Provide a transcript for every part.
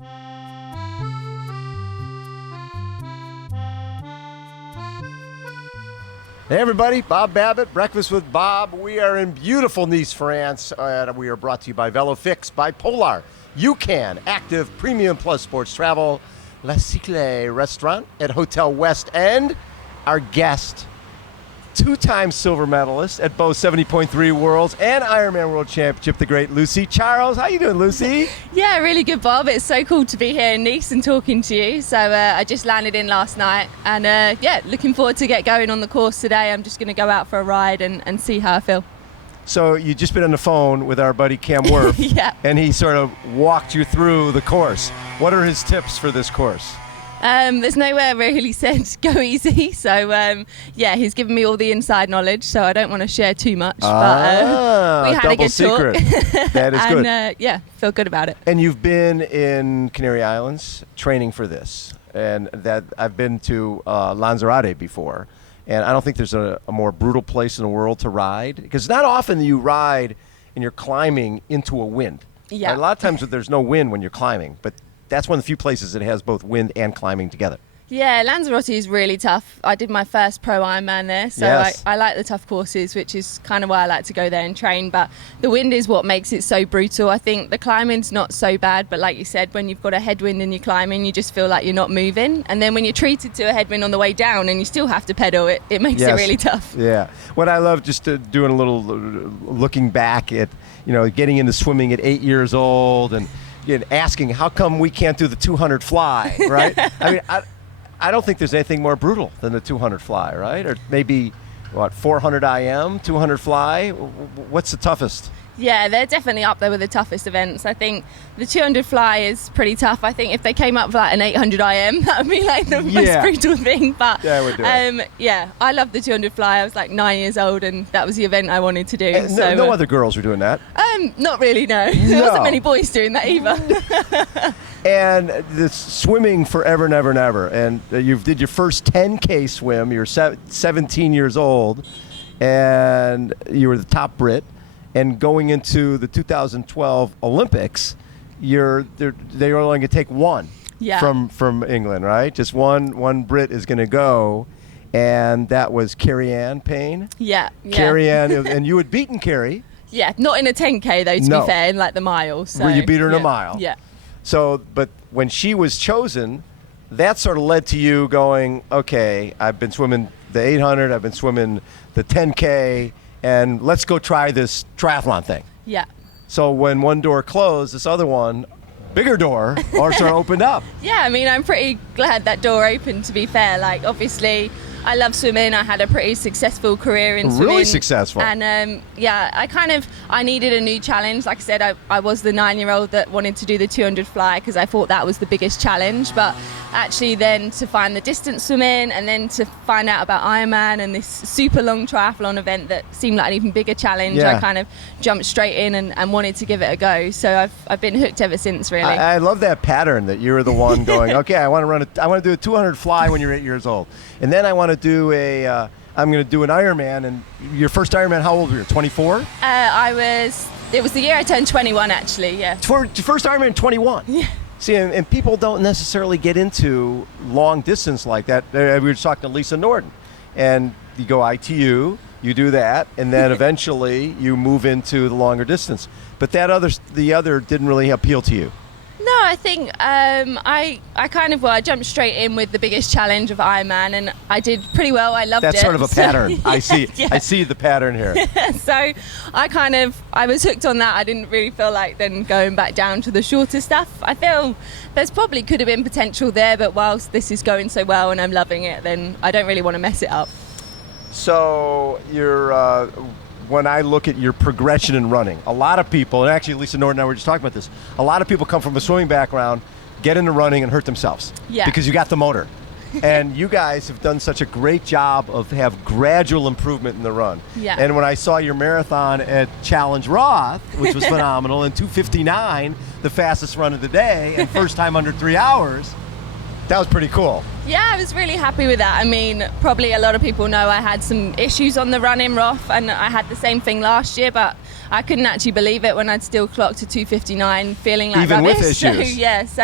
Hey everybody, Bob Babbitt, Breakfast with Bob. We are in beautiful Nice, France, and we are brought to you by Velofix, by Polar, UCAN, Active Premium Plus Sports Travel, Siecle Restaurant at Hotel West End. Our guest, two-time silver medalist at both 70.3 Worlds and Ironman World Championship, the great Lucy Charles. How you doing, Lucy? Yeah, really good, Bob. It's so cool to be here in Nice and talking to you. So I just landed in last night and looking forward to get going on the course today. I'm just going to go out for a ride and see how I feel. So you just been on the phone with our buddy Cam Worth, Yeah. And he sort of walked you through the course. What are his tips for this course? There's nowhere where he said go easy, so he's given me all the inside knowledge, so I don't want to share too much. But we had a good secret. talk. That is good. And feel good about it. And you've been in Canary Islands training for this, and that I've been to Lanzarote before, and I don't think there's a more brutal place in the world to ride, because not often you ride and you're climbing into a wind. Yeah. A lot of times there's no wind when you're climbing, but that's one of the few places that has both wind and climbing together. Yeah, Lanzarote is really tough. I did my first pro Ironman there, so yes. I like the tough courses, which is kind of why I like to go there and train. But the wind is what makes it so brutal. I think the climbing's not so bad, but like you said, when you've got a headwind and you're climbing, you just feel like you're not moving. And then when you're treated to a headwind on the way down and you still have to pedal, it makes it really tough. Yeah. What I love, just doing a little looking back at, getting into swimming at 8 years old and asking how come we can't do the 200 fly, right? I mean, I don't think there's anything more brutal than the 200 fly, right? Or maybe, 400 IM, 200 fly? What's the toughest? Yeah, they're definitely up there with the toughest events. I think the 200 fly is pretty tough. I think if they came up with like an 800 IM, that would be like the most brutal thing. But yeah, we'd do it. I love the 200 fly. I was like 9 years old and that was the event I wanted to do. No other girls were doing that? Not really, no. There wasn't many boys doing that either. And this swimming forever and ever and ever. And you did your first 10K swim. You're 17 years old and you were the top Brit. And going into the 2012 Olympics, they were only going to take one from England, right? Just one Brit is going to go, and that was Carrie-Anne Payne. Yeah. Carrie-Anne, and you had beaten Carrie. Yeah, not in a 10K though, to be fair, in like the mile. So, where you beat her in a mile. Yeah. So, but when she was chosen, that sort of led to you going, okay, I've been swimming the 800, I've been swimming the 10K, and let's go try this triathlon thing. Yeah. So when one door closed, this other one, bigger door, sort of opened up. Yeah, I mean, I'm pretty glad that door opened, to be fair. Like, obviously, I love swimming. I had a pretty successful career in swimming. Really successful. And I needed a new challenge. Like I said, I was the 9-year-old that wanted to do the 200 fly because I thought that was the biggest challenge. But actually then to find the distance swimming and then to find out about Ironman and this super long triathlon event that seemed like an even bigger challenge, I kind of jumped straight in and wanted to give it a go. So I've been hooked ever since, really. I love that pattern that you were the one going, okay, I want to do a 200 fly when you're 8 years old. And then I want to do I'm going to do an Ironman. And your first Ironman, how old were you? 24? It was the year I turned 21, actually, yeah. For your first Ironman, 21? Yeah. See, and people don't necessarily get into long distance like that. We were just talking to Lisa Norton. And you go ITU, you do that, and then eventually you move into the longer distance. But the other didn't really appeal to you. No, I think I jumped straight in with the biggest challenge of Ironman, and I did pretty well. I loved it. That's sort of a pattern. I see. Yeah. I see the pattern here. So I was hooked on that. I didn't really feel like then going back down to the shorter stuff. I feel there's probably could have been potential there, but whilst this is going so well and I'm loving it, then I don't really want to mess it up. So when I look at your progression in running, a lot of people, and actually Lisa Norton and I were just talking about this, a lot of people come from a swimming background, get into running and hurt themselves because you got the motor. And you guys have done such a great job of have gradual improvement in the run. Yeah. And when I saw your marathon at Challenge Roth, which was phenomenal, and 2:59, the fastest run of the day, and first time under 3 hours, that was pretty cool. Yeah, I was really happy with that. I mean, probably a lot of people know I had some issues on the run in Roth, and I had the same thing last year, but I couldn't actually believe it when I'd still clocked to 2:59, feeling like even rubbish. with issues.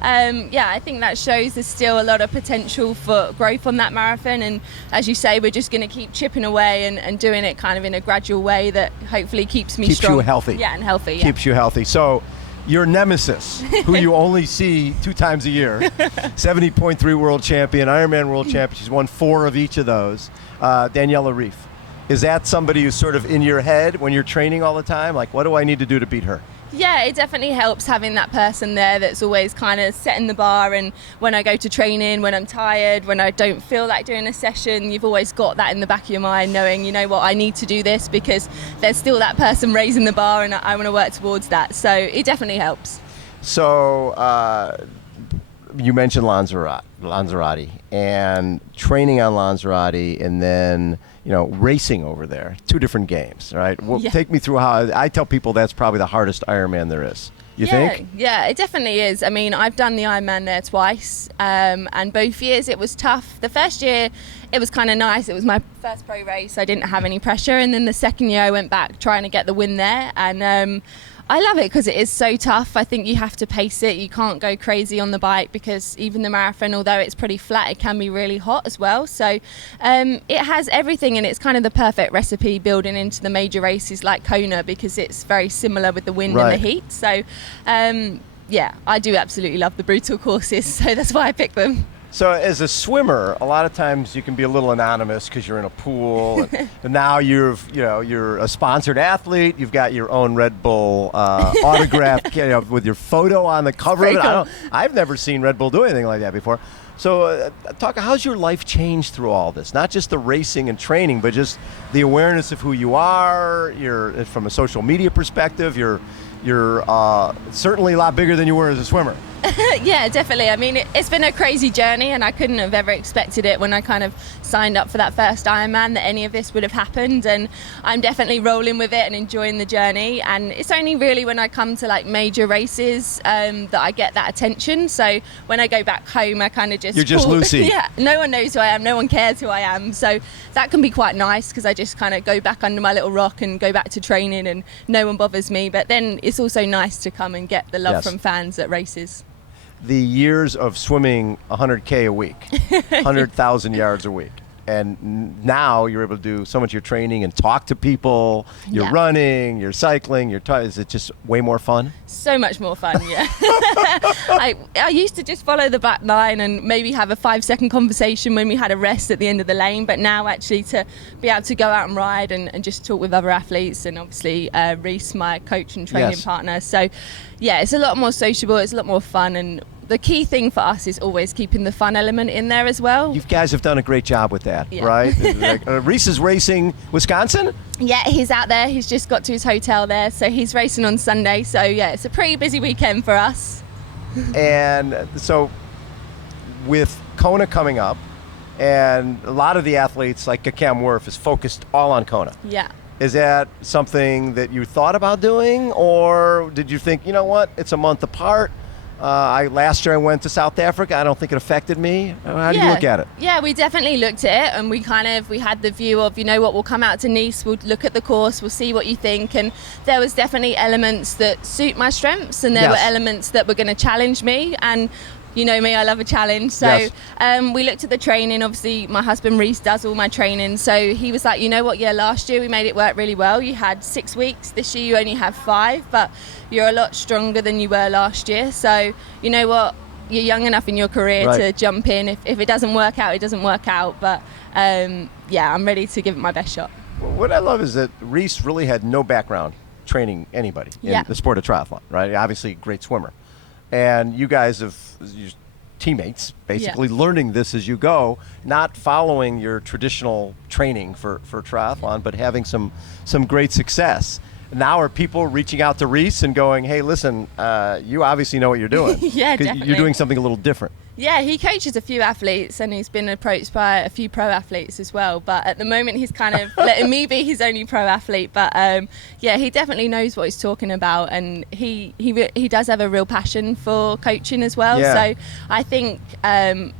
I think that shows there's still a lot of potential for growth on that marathon. And as you say, we're just going to keep chipping away and doing it kind of in a gradual way that hopefully keeps me strong. Keeps you healthy. Yeah, and healthy. Yeah. Keeps you healthy. So your nemesis, who you only see 2 times a year, 70.3 world champion, Ironman world champion. She's won 4 of each of those. Daniela Ryf. Is that somebody who's sort of in your head when you're training all the time? Like, what do I need to do to beat her? Yeah, it definitely helps having that person there that's always kind of setting the bar. And when I go to training, when I'm tired, when I don't feel like doing a session, you've always got that in the back of your mind, knowing, you know what, I need to do this because there's still that person raising the bar and I want to work towards that. So it definitely helps. So you mentioned Lanzarote and training on Lanzarote and then, racing over there. 2 different games, right? Well, take me through how I tell people that's probably the hardest Ironman there is. You think? Yeah, it definitely is. I mean, I've done the Ironman there twice, and both years it was tough. The first year, it was kind of nice. It was my first pro race. I didn't have any pressure. And then the second year, I went back trying to get the win there. And I love it because it is so tough. I think you have to pace it. You can't go crazy on the bike because even the marathon, although it's pretty flat, it can be really hot as well. So it has everything, and it's kind of the perfect recipe building into the major races like Kona because it's very similar with the wind and the heat. So I do absolutely love the brutal courses. So that's why I picked them. So as a swimmer, a lot of times you can be a little anonymous because you're in a pool, and now you're a sponsored athlete. You've got your own Red Bull autograph with your photo on the cover of it. Cool. I've never seen Red Bull do anything like that before. So how's your life changed through all this? Not just the racing and training, but just the awareness of who you are. You're from a social media perspective. You're certainly a lot bigger than you were as a swimmer. Yeah, definitely. I mean, it's been a crazy journey, and I couldn't have ever expected it when I kind of signed up for that first Ironman that any of this would have happened. And I'm definitely rolling with it and enjoying the journey. And it's only really when I come to like major races that I get that attention. So when I go back home, I kind of just... You're just Lucy. Yeah, no one knows who I am. No one cares who I am. So that can be quite nice because I just kind of go back under my little rock and go back to training and no one bothers me. But then it's also nice to come and get the love from fans at races. The years of swimming 100K a week, 100,000 yards a week. And now you're able to do so much of your training and talk to people. You're running, you're cycling, is it just way more fun? So much more fun, yeah. I used to just follow the back line and maybe have a 5-second conversation when we had a rest at the end of the lane. But now actually to be able to go out and ride and just talk with other athletes, and obviously Reese, my coach and training partner. So yeah, it's a lot more sociable, it's a lot more fun, and the key thing for us is always keeping the fun element in there as well. You guys have done a great job with that, right? Reese is racing Wisconsin? Yeah, he's out there. He's just got to his hotel there. So he's racing on Sunday. So yeah, it's a pretty busy weekend for us. And so with Kona coming up, and a lot of the athletes like Cam Wurf is focused all on Kona. Yeah. Is that something that you thought about doing, or did you think, you know what, it's a month apart? Last year I went to South Africa. I don't think it affected me. How do you look at it? Yeah, we definitely looked at it, and we had the view of, you know what, we'll come out to Nice, we'll look at the course, we'll see what you think. And there was definitely elements that suit my strengths, and there were elements that were going to challenge me. And you know me, I love a challenge. So we looked at the training. Obviously, my husband Reese does all my training. So he was like, you know what, last year we made it work really well. You had 6 weeks. This year you only have 5, but you're a lot stronger than you were last year. So you know what, you're young enough in your career to jump in. If it doesn't work out, it doesn't work out. But I'm ready to give it my best shot. What I love is that Reese really had no background training anybody in the sport of triathlon, right? Obviously, a great swimmer. And you guys have your teammates basically learning this as you go, not following your traditional training for triathlon, but having some great success. Now are people reaching out to Reese and going, hey, listen, you obviously know what you're doing. Yeah, definitely. You're doing something a little different. Yeah, he coaches a few athletes and he's been approached by a few pro athletes as well. But at the moment, he's kind of letting me be his only pro athlete. But he definitely knows what he's talking about, and he does have a real passion for coaching as well. Yeah. So I think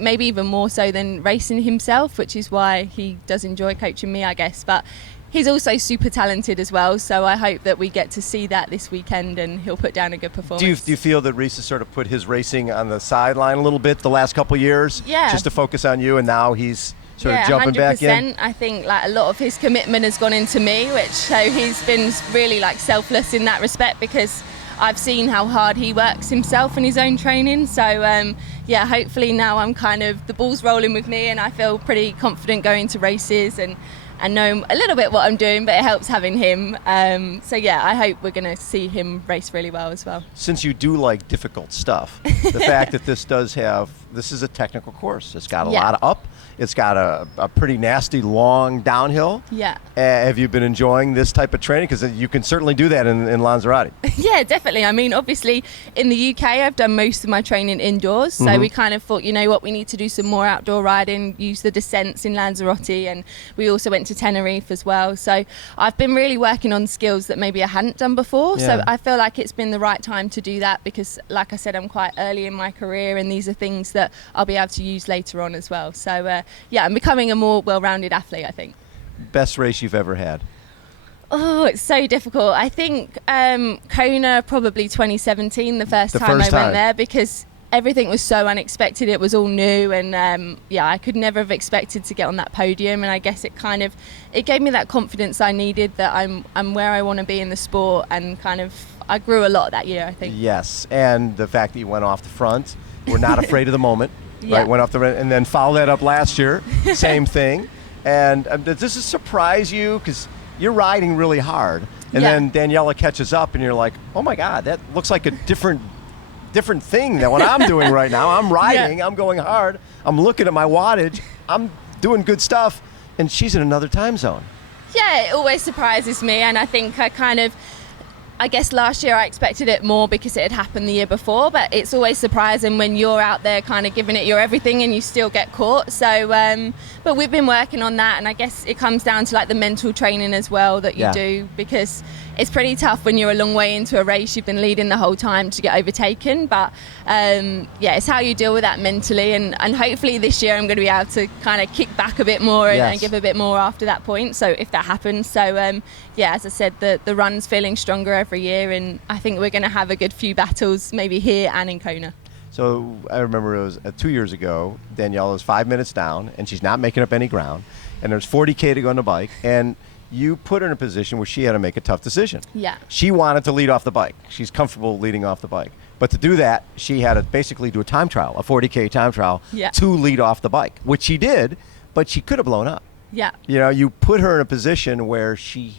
maybe even more so than racing himself, which is why he does enjoy coaching me, I guess. But he's also super talented as well. So I hope that we get to see that this weekend and he'll put down a good performance. Do you feel that Reese has sort of put his racing on the sideline a little bit the last couple of years? Yeah. Just to focus on you, and now he's sort of jumping 100%. back in? I think like a lot of his commitment has gone into me, so he's been really like selfless in that respect, because I've seen how hard he works himself in his own training. So hopefully now I'm kind of, the ball's rolling with me and I feel pretty confident going to races and know a little bit what I'm doing, but it helps having him. I hope we're going to see him race really well as well. Since you do like difficult stuff, the fact that this is a technical course. It's got a lot of up. It's got a pretty nasty long downhill. Yeah. Have you been enjoying this type of training? Because you can certainly do that in Lanzarote. Yeah, definitely. I mean, obviously, in the UK, I've done most of my training indoors. So we kind of thought, you know what, we need to do some more outdoor riding, use the descents in Lanzarote. And we also went to Tenerife as well. So I've been really working on skills that maybe I hadn't done before. Yeah. So I feel like it's been the right time to do that, because, like I said, I'm quite early in my career and these are things that I'll be able to use later on as well. So, I'm becoming a more well-rounded athlete, I think. Best race you've ever had? Oh, it's so difficult. I think Kona, probably 2017, the first time I went there, because everything was so unexpected. It was all new, and I could never have expected to get on that podium. And I guess it gave me that confidence I needed, that I'm where I want to be in the sport, and kind of I grew a lot that year, I think. Yes, and the fact that you went off the front, we're not afraid of the moment. Yeah. Right, went off the front, and then followed that up last year, same thing. And does this surprise you? Because you're riding really hard, and then Daniela catches up, and you're like, oh my God, that looks like a different thing than what I'm doing right now. I'm riding, I'm going hard, I'm looking at my wattage, I'm doing good stuff, and she's in another time zone. Yeah, it always surprises me, and I think I guess last year I expected it more because it had happened the year before, but it's always surprising when you're out there kind of giving it your everything and you still get caught. So, but we've been working on that, and I guess it comes down to like the mental training as well that you do, because it's pretty tough when you're a long way into a race, you've been leading the whole time, to get overtaken. But it's how you deal with that mentally, and hopefully this year I'm going to be able to kind of kick back a bit more and give a bit more after that point. So if that happens, as I said, the run's feeling stronger every year, and I think we're going to have a good few battles maybe here and in Kona. So I remember it was 2 years ago, Daniela was 5 minutes down, and she's not making up any ground, and there's 40K to go on the bike, and you put her in a position where she had to make a tough decision. Yeah. She wanted to lead off the bike. She's comfortable leading off the bike. But to do that, she had to basically do a time trial, a 40K time trial, to lead off the bike, which she did, but she could have blown up. Yeah. You know, you put her in a position where she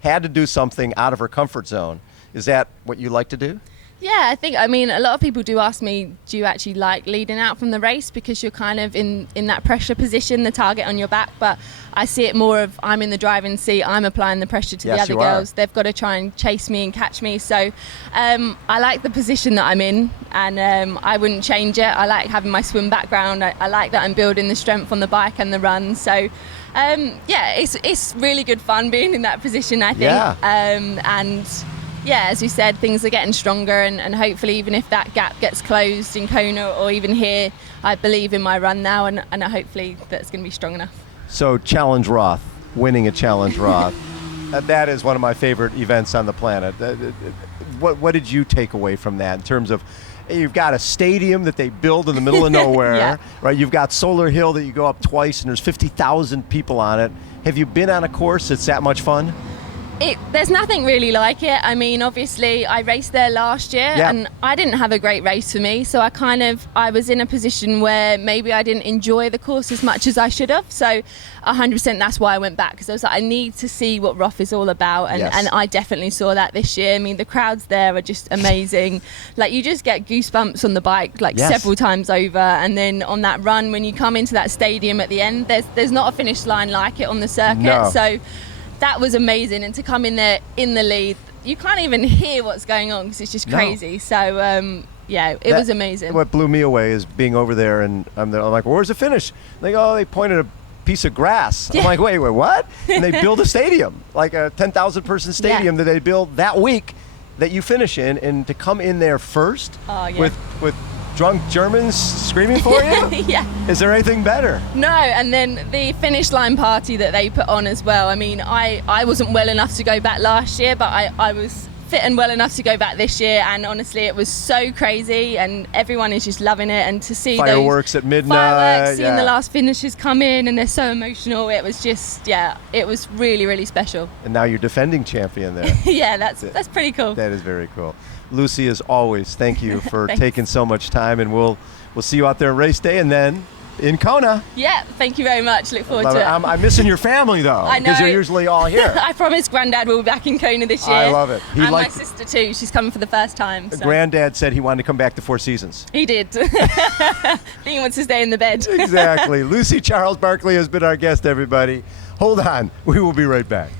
had to do something out of her comfort zone. Is that what you like to do? Yeah, I mean, a lot of people do ask me, do you actually like leading out from the race, because you're kind of in that pressure position, the target on your back, but I see it more of I'm in the driving seat, I'm applying the pressure to the other girls. They've got to try and chase me and catch me. So I like the position that I'm in, and I wouldn't change it. I like having my swim background. I like that I'm building the strength on the bike and the run. So it's really good fun being in that position, I think. Yeah. As you said, things are getting stronger, and hopefully even if that gap gets closed in Kona or even here, I believe in my run now, and hopefully that's going to be strong enough. So Challenge Roth, winning a Challenge Roth, that is one of my favorite events on the planet. What did you take away from that in terms of, you've got a stadium that they build in the middle of nowhere, right? You've got Solar Hill that you go up twice, and there's 50,000 people on it. Have you been on a course that's that much fun? There's nothing really like it. I mean, obviously, I raced there last year, and I didn't have a great race for me. So I was in a position where maybe I didn't enjoy the course as much as I should have. So 100% that's why I went back, because I was like, I need to see what Roth is all about. And I definitely saw that this year. I mean, the crowds there are just amazing. Like, you just get goosebumps on the bike, several times over. And then on that run, when you come into that stadium at the end, there's not a finish line like it on the circuit. No. So that was amazing, and to come in there in the lead, you can't even hear what's going on because it's just crazy. No. So it was amazing. What blew me away is being over there, and I'm like, well, where's the finish? They go, they pointed a piece of grass. I'm like, wait, what? And they build a stadium, like a 10,000 person stadium that they build that week that you finish in, and to come in there first with drunk Germans screaming for you? Yeah. Is there anything better? No, and then the finish line party that they put on as well. I mean, I wasn't well enough to go back last year, but I was fit and well enough to go back this year, and honestly it was so crazy and everyone is just loving it, and to see fireworks those at midnight, fireworks, seeing the last finishers come in and they're so emotional, it was just, it was really, really special. And now you're defending champion there. Yeah, that's pretty cool. That is very cool. Lucy, as always, thank you for Thanks. taking so much time, and we'll see you out there race day and then in Kona. Yeah, thank you very much. Look forward to it. I'm missing your family though, I know. because you're usually all here. I promised Grandad we'll be back in Kona this year. I love it. And my sister too. She's coming for the first time. So. Granddad said he wanted to come back to Four Seasons. He did. I think he wants to stay in the bed. Exactly. Lucy Charles-Barclay has been our guest, everybody. Hold on. We will be right back.